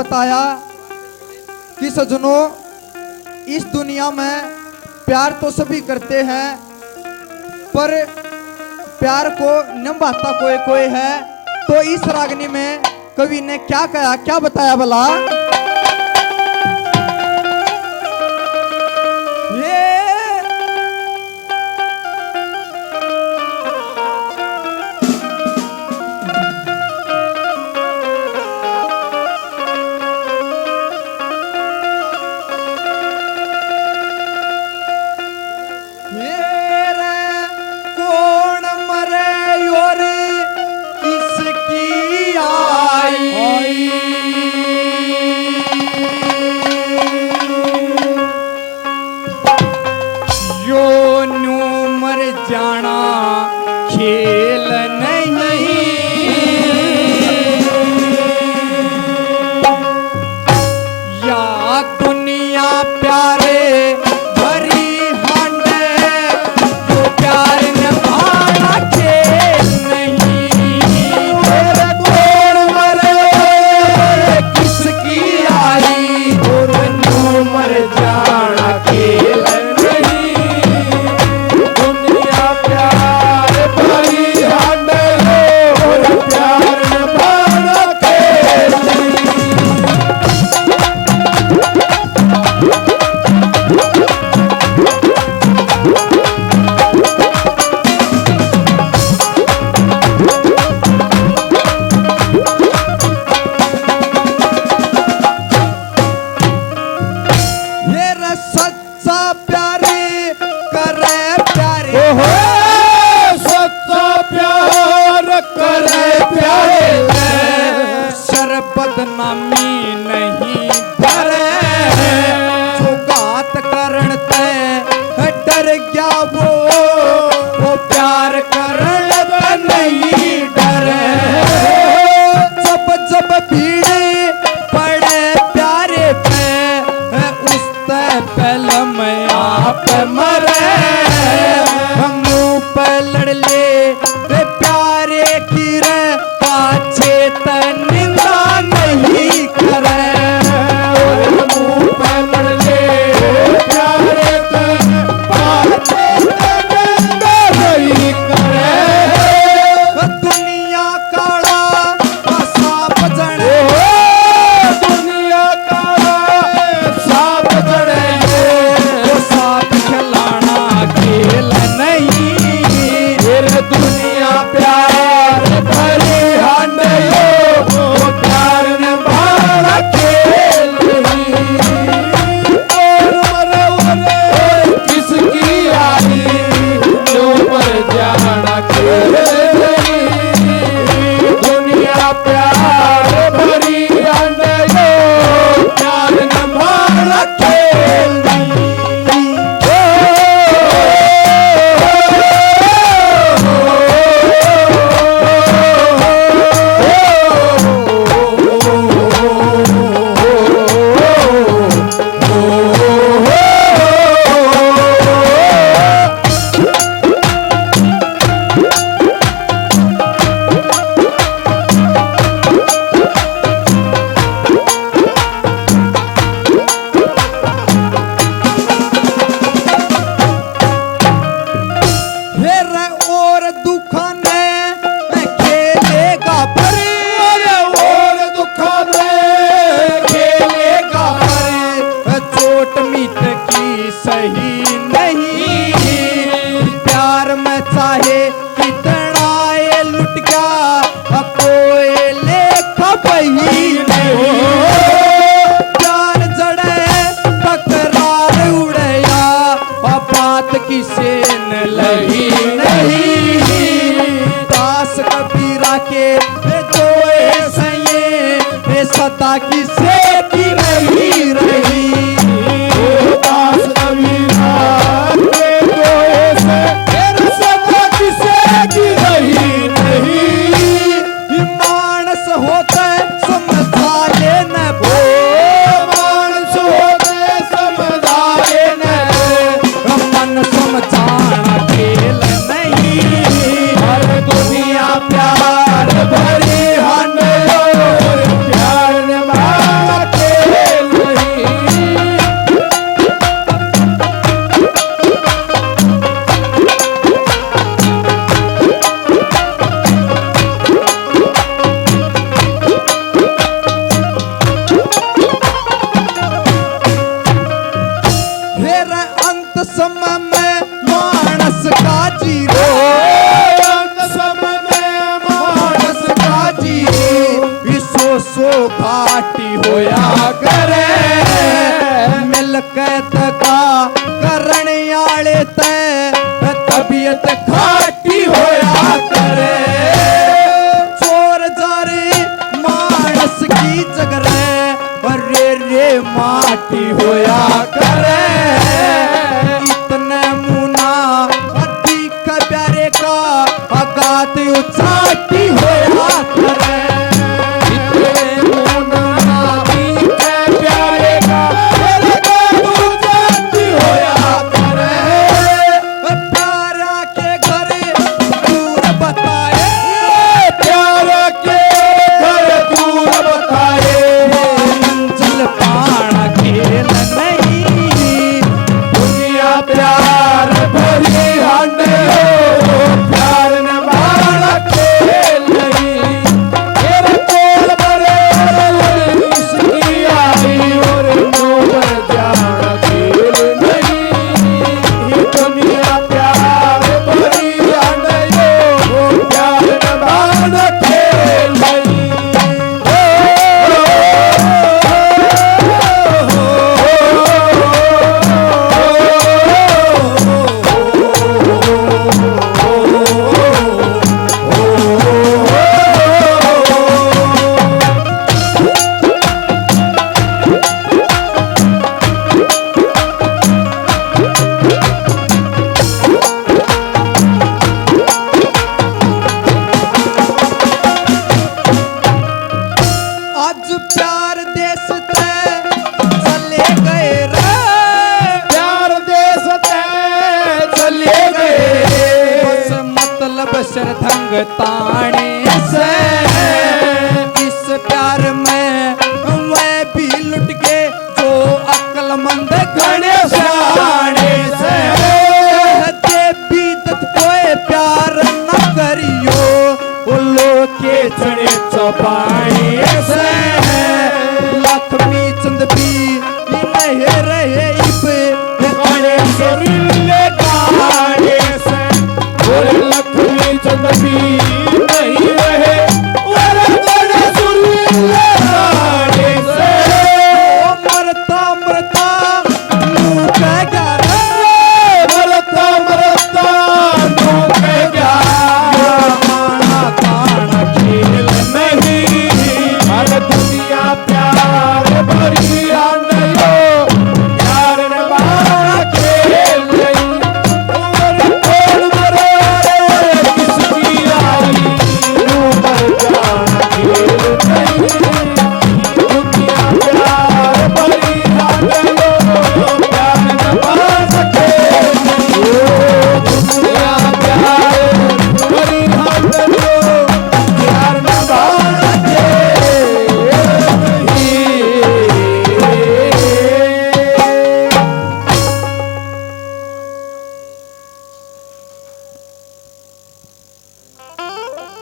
बताया कि सजनों, इस दुनिया में प्यार तो सभी करते हैं, पर प्यार को निभाता कोई कोई है। तो इस रागनी में कवि ने क्या कहा, क्या बताया भला? जाना खेल नहीं, या दुनिया प्यारे भरी हांडे, जो प्यार निभाना खेल नहीं। तेरे कौन मरे किसकी आई, और न्यू मर जाना खेल बदनामी नहीं डरे, जो गात करण ते डर गया वो प्यार करण ते नहीं डरे। जब जब भीड़ पड़े प्यारे पे, उससे पहले मैं आप मरे। मुंह पे लड़ ले प्यारे की रे, पाछे तन नहीं करे। मुंह पे लड़ ले प्यारे तन, पाछे तन नहीं करे। दुनिया काला सांप जड़े, दुनिया काला सांप जड़े, वो सांप खिलाना खेल नहीं। फिर दुनिया प्यार भरी हांडे, वो प्यार निभाना खेल नहीं। और मरे किसकी आई, जो मर जाना खेल नहीं। दुनिया प्यार भरी हांडे, प्यार निभाना खेल नहीं। सही नहीं प्यार में चाहे कितना ये लुट गया, कोई लेखा बही नहीं। प्यार जड़े तकरार उड़या, बात किसे न लगी नहीं। दास कबीरा के जो ऐसे ये सदा किसे की नहीं रही। प्यार भरी हांडे, प्यार निभाना होया करे मिलकत का करण आले ते तबीयत खाटी होया करे चोर जारे मानस की जगरे रे रे माटी होया करे इतने मुना अधिक प्यारे का अगात उचाटी होया करे इतने मुना अधिक प्यारे का तेरे को जाती होया करे प्यारा के घर दूर बताए प्यार के घर दूर बताए मंजिल पाना खेल नहीं दुनिया प्यार भरी हांडे हो प्यार न मारा खेल नहीं तेरे कोल बरे इसकी आई और नूर जाना खेल नहीं ये दुनिया प्यार भरी हांडे हो प्यार न मारा खेल नहीं आज प्यार देश ते चले गए रे प्यार देश ते चले गए बस मतलब सरधंग ताने